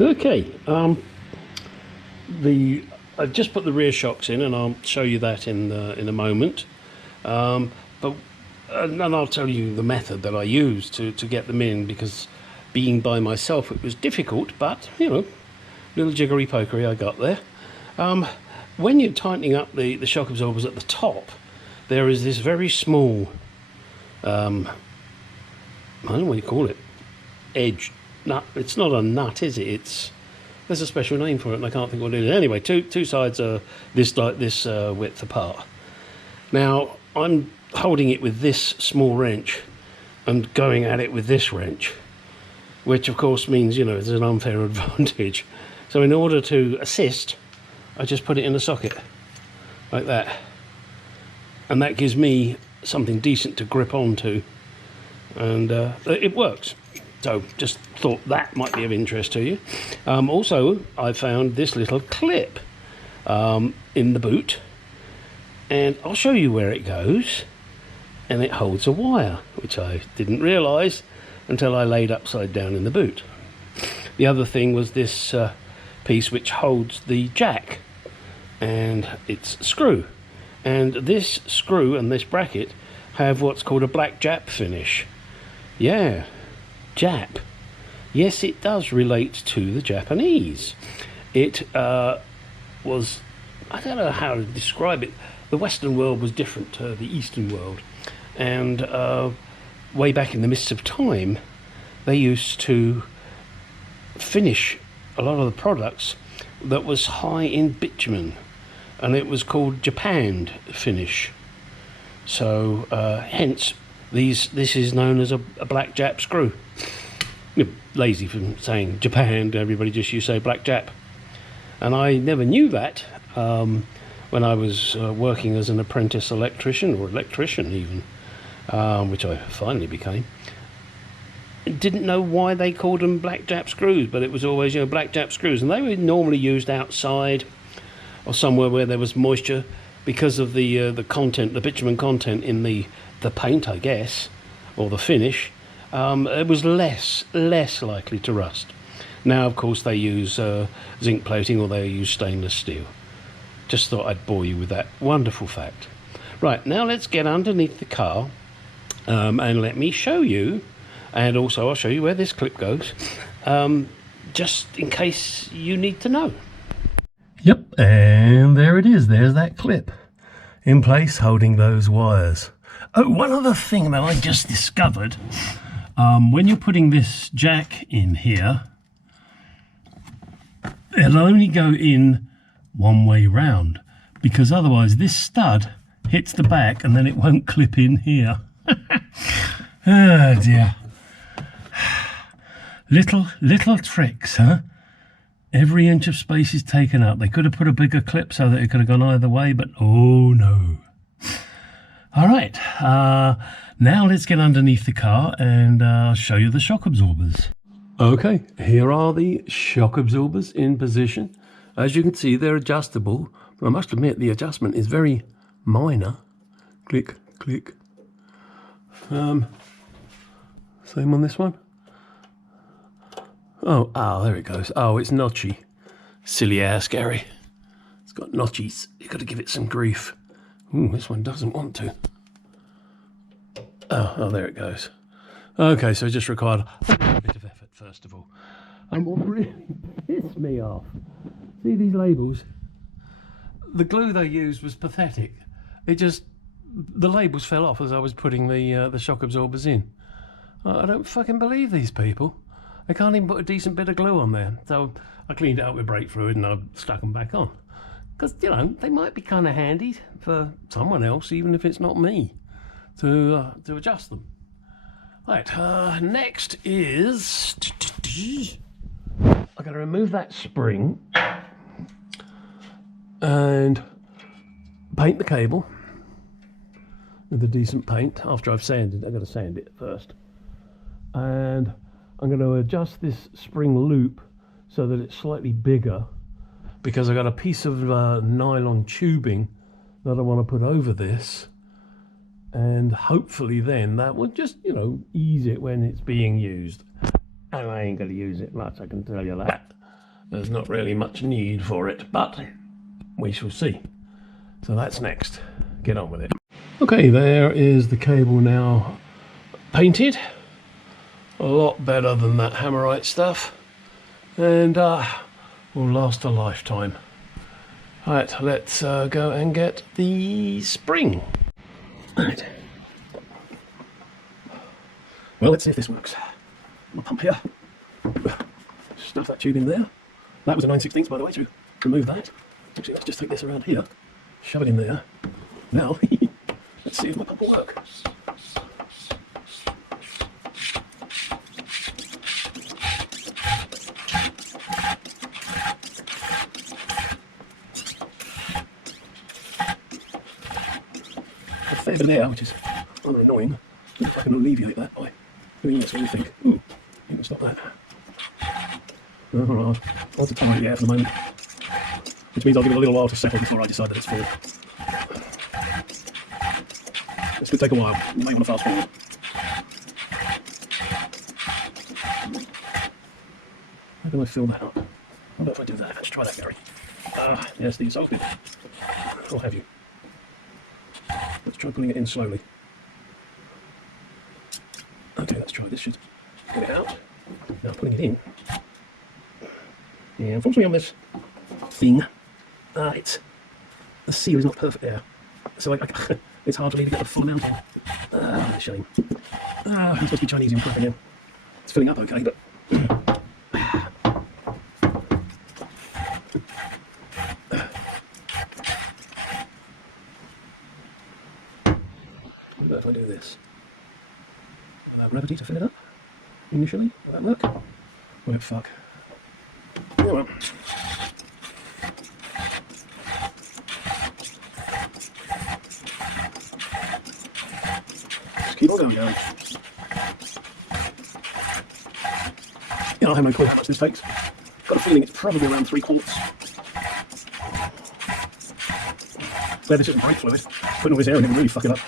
Okay, I've just put the rear shocks in, and I'll show you that in a moment. And I'll tell you the method that I used to get them in, because being by myself it was difficult, but you know, little jiggery pokery I got there. When you're tightening up the shock absorbers at the top, there is this very small, I don't know what you call it, edge nut. It's not a nut, is it? There's a special name for it, and I can't think what it is. Anyway, two sides are this width apart. Now I'm holding it with this small wrench and going at it with this wrench, which of course means, you know, there's an unfair advantage. So in order to assist, I just put it in a socket like that, and that gives me something decent to grip onto, and it works. So just thought that might be of interest to you. Also, I found this little clip in the boot, and I'll show you where it goes. And it holds a wire, which I didn't realise until I laid upside down in the boot. The other thing was this piece which holds the jack and its screw. And this screw and this bracket have what's called a black Jap finish. Yeah, Jap. Yes, it does relate to the Japanese. It was, I don't know how to describe it. The Western world was different to the Eastern world. And way back in the mists of time, they used to finish a lot of the products that was high in bitumen, and it was called japanned finish. So hence this is known as a black Jap screw. You're lazy for saying japanned, everybody just used to say black Jap, and I never knew that when I was working as an apprentice electrician, or electrician even, which I finally became. Didn't know why they called them black Jap screws, but it was always, you know, black Jap screws, and they were normally used outside or somewhere where there was moisture, because of the content, the bitumen content in the paint, I guess, or the finish. It was less likely to rust. Now, of course, they use zinc plating, or they use stainless steel. Just thought I'd bore you with that wonderful fact. Right, now let's get underneath the car, and let me show you, and also I'll show you where this clip goes, just in case you need to know. Yep, and there it is. There's that clip in place holding those wires. Oh, one other thing that I just discovered, when you're putting this jack in here, it'll only go in one way round, because otherwise this stud hits the back and then it won't clip in here. Oh dear. Little tricks, huh? Every inch of space is taken up. They could have put a bigger clip so that it could have gone either way, but oh no. All right, now let's get underneath the car and show you the shock absorbers. Okay, here are the shock absorbers in position. As you can see, they're adjustable, but I must admit the adjustment is very minor. Click, click. Same on this one. Oh, there it goes. Oh, it's notchy. Silly ass, Gary. It's got notchies. You've got to give it some grief. Ooh, this one doesn't want to. Oh, there it goes. Okay, so it just required a bit of effort, first of all. And what really pissed me off, see these labels? The glue they used was pathetic. The labels fell off as I was putting the shock absorbers in. I don't fucking believe these people. They can't even put a decent bit of glue on there. So I cleaned it up with brake fluid and I stuck them back on. Because, you know, they might be kind of handy for someone else, even if it's not me, to adjust them. Right, next is... I've got to remove that spring and paint the cable with a decent paint. After I've sanded, I've got to sand it first. And I'm going to adjust this spring loop so that it's slightly bigger, because I've got a piece of nylon tubing that I want to put over this, and hopefully then that will just, you know, ease it when it's being used. And I ain't going to use it much, I can tell you that. there's not really much need for it, but we shall see. So that's next. Get on with it. Okay, there is the cable now painted. A lot better than that Hammerite stuff, and will last a lifetime. Right, let's go and get the spring. Right. Well, let's see if this works. I'll pump here. Stuff that tube in there. That was a 9/16, by the way, to remove that. Actually, let's just take this around here, shove it in there. Now, let's see if my pump will work. A fair bit of air, which is rather annoying. If I can alleviate that by doing this, what do you think? Ooh, you can stop that. Alright, I'll just tidy air for the moment. Which means I'll give it a little while to settle before I decide that it's full. This could take a while. You may want to fast forward. How do I fill that up? What if I do that? Let's try that, Gary. Yes, the exhaust bit. I'll have you. Let's try putting it in slowly. Okay, let's try this. Should get it out. Now putting it in. Yeah, unfortunately on this thing, the seal is not perfect there. So it's hard for me to get the full amount on. Shame. I'm supposed to be Chinese in prep again. It's filling up okay, but... What about if I do this? Allow gravity to fill it up initially. Will that work? Well, fuck. Yeah, well. Just keep on going, guys. Yeah, I have no clue how much this takes. Got a feeling it's probably around 3/4. Glad this isn't brake fluid. Putting all this air in it will really fuck it up.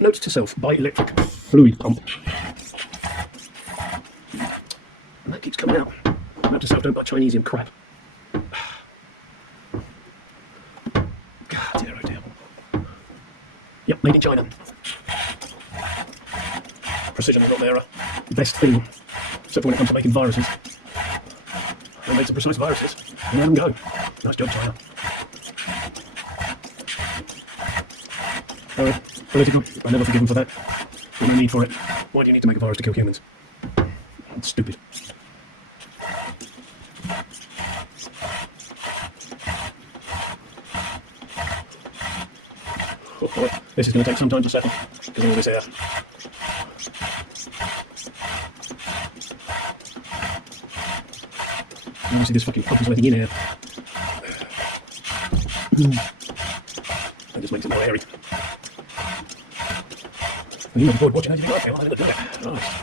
Note to self, buy electric fluid pump. And that keeps coming out. Note to self, don't buy Chinesium crap. God dear, oh dear. Yep, made in China. Precision is not their best thing, except when it comes to making viruses. They made some precise viruses, and let them go. Nice job, China. Political, I never forgive them for that. There's no need for it. Why do you need to make a virus to kill humans? It's stupid. Oh boy, this is going to take some time to settle, because of all this air. Obviously this fucking pump is letting in air. That just makes it more airy. You might be bored watching how you think I feel. I'm going to do it. Nice.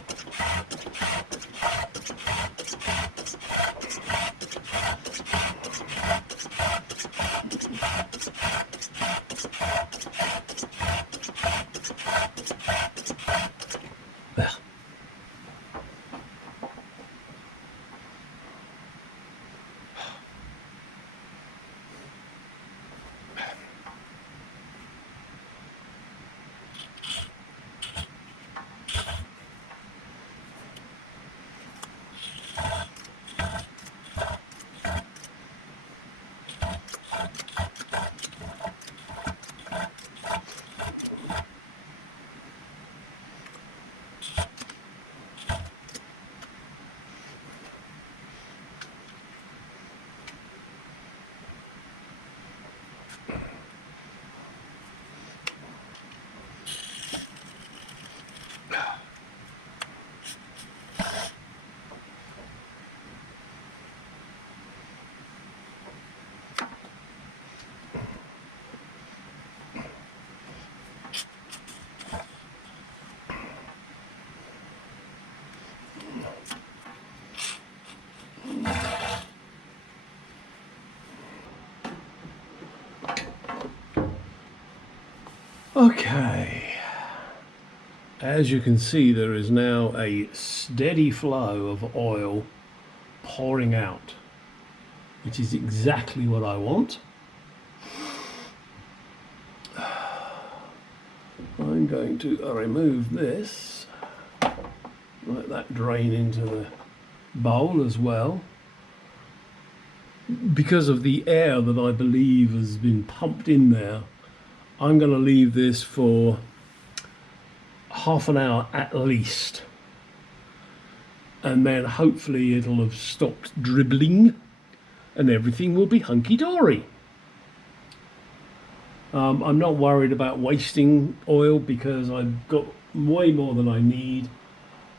Okay, As you can see, there is now a steady flow of oil pouring out, which is exactly what I want. I'm going to remove this, let that drain into the bowl as well. Because of the air that I believe has been pumped in there, I'm going to leave this for half an hour at least, and then hopefully it'll have stopped dribbling and everything will be hunky-dory. I'm not worried about wasting oil because I've got way more than I need.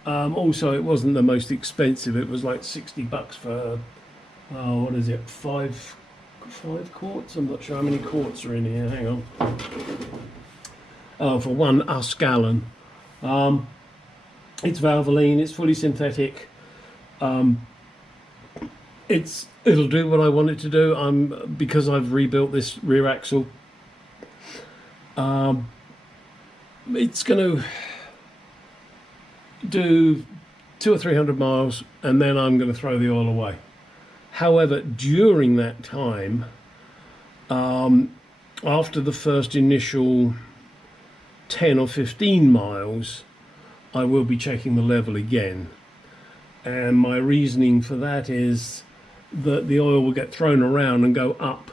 Also, it wasn't the most expensive. It was like 60 bucks for what is it, five quarts? I'm not sure how many quarts are in here. Hang on. For 1 US gallon. It's Valvoline, it's fully synthetic. It'll do what I want it to do. Because I've rebuilt this rear axle, it's going to do 200 or 300 miles, and then I'm going to throw the oil away. However, during that time, after the first initial 10 or 15 miles, I will be checking the level again. And my reasoning for that is that the oil will get thrown around and go up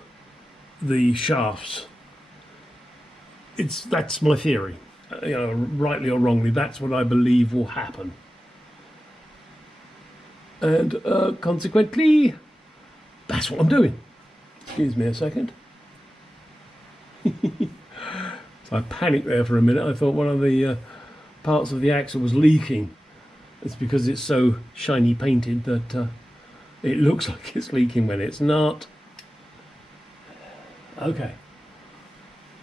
the shafts. That's my theory. Rightly or wrongly, that's what I believe will happen. And consequently, that's what I'm doing. Excuse me a second. So I panicked there for a minute. I thought one of the parts of the axle was leaking. It's because it's so shiny painted that it looks like it's leaking when it's not. Okay.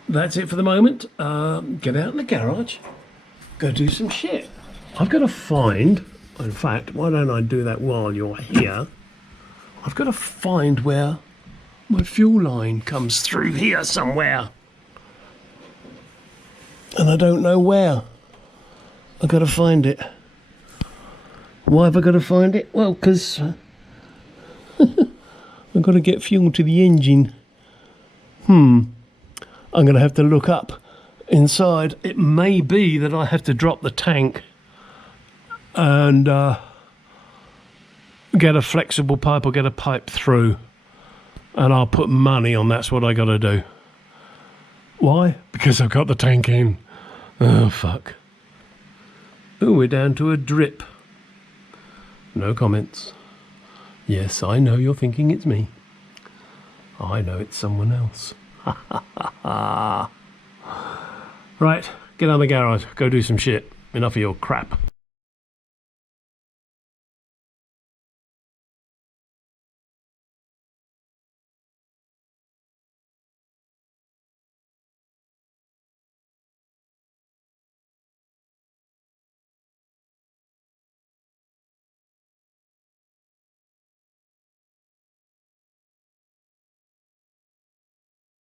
That's it for the moment. Get out in the garage, go do some shit. I've got to find, in fact, why don't I do that while you're here? I've got to find where my fuel line comes through here somewhere. And I don't know where. I've got to find it. Why have I got to find it? Well, because I've got to get fuel to the engine. I'm going to have to look up inside. It may be that I have to drop the tank and get a flexible pipe or get a pipe through, and I'll put money on that's what I got to do. Why? Because I've got the tank in. Oh, fuck. Oh, we're down to a drip. No comments. Yes, I know you're thinking it's me. I know it's someone else. Right, get out of the garage, go do some shit. Enough of your crap.